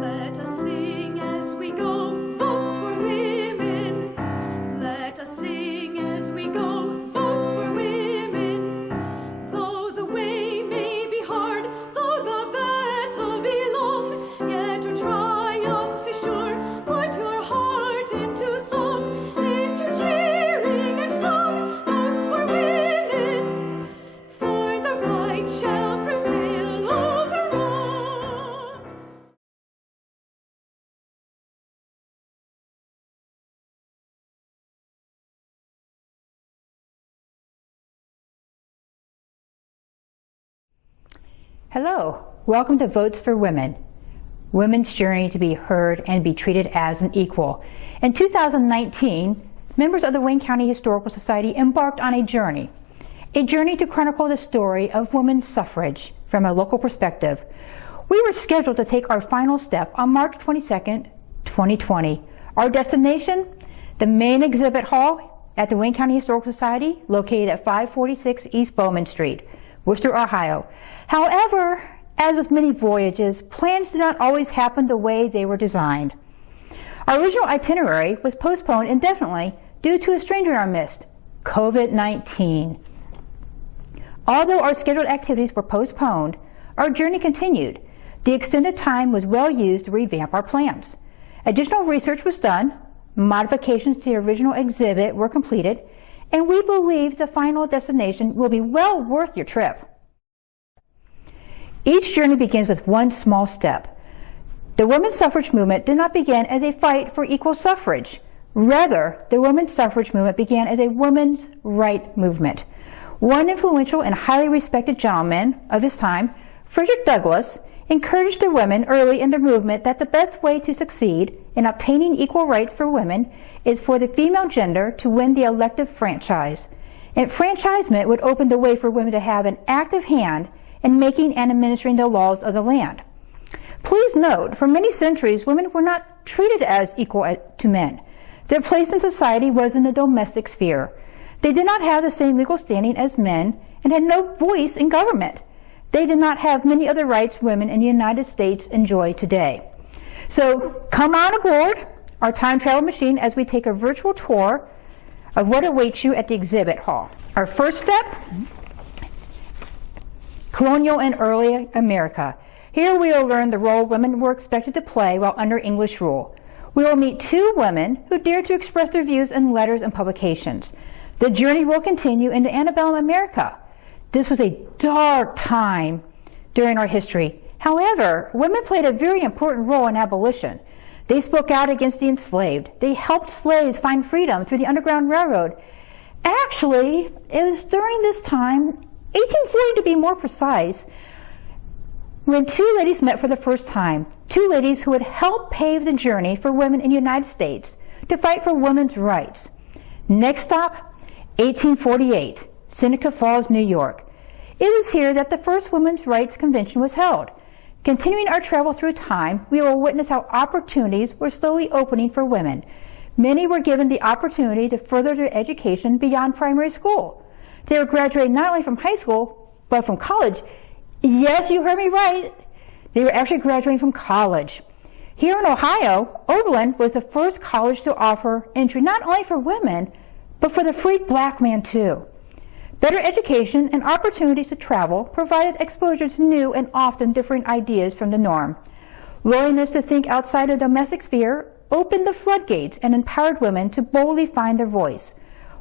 Let us sing as we go, votes for women. Let us sing as we go, votes for women. Though the way may be hard, though the battle be long, yet our triumph is sure. Put your heart into song, into cheering and song. Votes for women, for the right shall prevail over wrong. Hello, welcome to Votes for Women, women's journey to be heard and be treated as an equal. In 2019, members of the Wayne County Historical Society embarked on a journey to chronicle the story of women's suffrage from a local perspective. We were scheduled to take our final step on March 22nd, 2020. Our destination, the main exhibit hall at the Wayne County Historical Society, located at 546 East Bowman Street, Worcester, Ohio. However, as with many voyages, plans do not always happen the way they were designed. Our original itinerary was postponed indefinitely due to a stranger in our midst, COVID-19. Although our scheduled activities were postponed, our journey continued. The extended time was well used to revamp our plans. Additional research was done, modifications to the original exhibit were completed, and we believe the final destination will be well worth your trip. Each journey begins with one small step. The women's suffrage movement did not begin as a fight for equal suffrage. Rather, the women's suffrage movement began as a women's right movement. One influential and highly respected gentleman of his time, Frederick Douglass, encouraged the women early in the movement that the best way to succeed in obtaining equal rights for women is for the female gender to win the elective franchise. Enfranchisement would open the way for women to have an active hand in making and administering the laws of the land. Please note, for many centuries, women were not treated as equal to men. Their place in society was in the domestic sphere. They did not have the same legal standing as men and had no voice in government. They did not have many of the rights women in the United States enjoy today. So come on aboard our time travel machine as we take a virtual tour of what awaits you at the exhibit hall. Our first step, colonial and early America. Here we will learn the role women were expected to play while under English rule. We will meet two women who dared to express their views in letters and publications. The journey will continue into antebellum America. This was a dark time during our history. However, women played a very important role in abolition. They spoke out against the enslaved. They helped slaves find freedom through the Underground Railroad. Actually, it was during this time, 1840 to be more precise, when two ladies met for the first time, two ladies who would help pave the journey for women in the United States to fight for women's rights. Next stop, 1848, Seneca Falls, New York. It was here that the first Women's Rights Convention was held. Continuing our travel through time, we will witness how opportunities were slowly opening for women. Many were given the opportunity to further their education beyond primary school. They were graduating not only from high school, but from college. Yes, you heard me right. They were actually graduating from college. Here in Ohio, Oberlin was the first college to offer entry not only for women, but for the freed black man too. Better education and opportunities to travel provided exposure to new and often different ideas from the norm. Willingness to think outside the domestic sphere opened the floodgates and empowered women to boldly find their voice.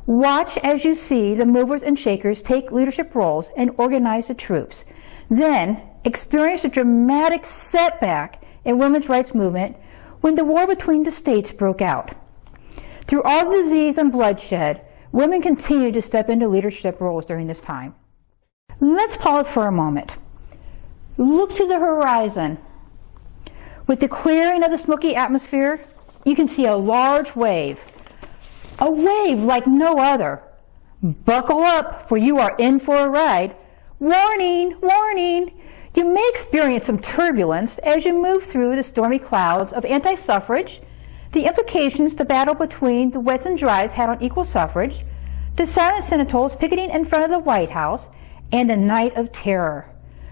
Watch as you see the movers and shakers take leadership roles and organize the troops. Then experience a dramatic setback in women's rights movement when the war between the states broke out. Through all the disease and bloodshed, women continued to step into leadership roles during this time. Let's pause for a moment. Look to the horizon. With the clearing of the smoky atmosphere, you can see a large wave. A wave like no other. Buckle up, for you are in for a ride. Warning, warning! You may experience some turbulence as you move through the stormy clouds of anti-suffrage, the implications the battle between the wets and dries had on equal suffrage, the silent sentinels picketing in front of the White House, and a night of terror.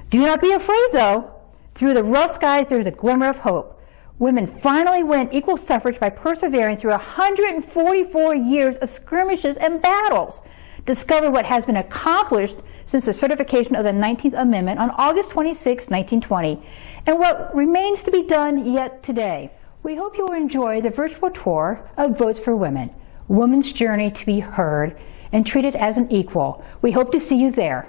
Do not be afraid, though. Through the rough skies, there is a glimmer of hope. Women finally win equal suffrage by persevering through 144 years of skirmishes and battles. Discover what has been accomplished since the certification of the 19th Amendment on August 26, 1920, and what remains to be done yet today. We hope you will enjoy the virtual tour of Votes for Women, Women's Journey to be Heard and Treated as an Equal. We hope to see you there.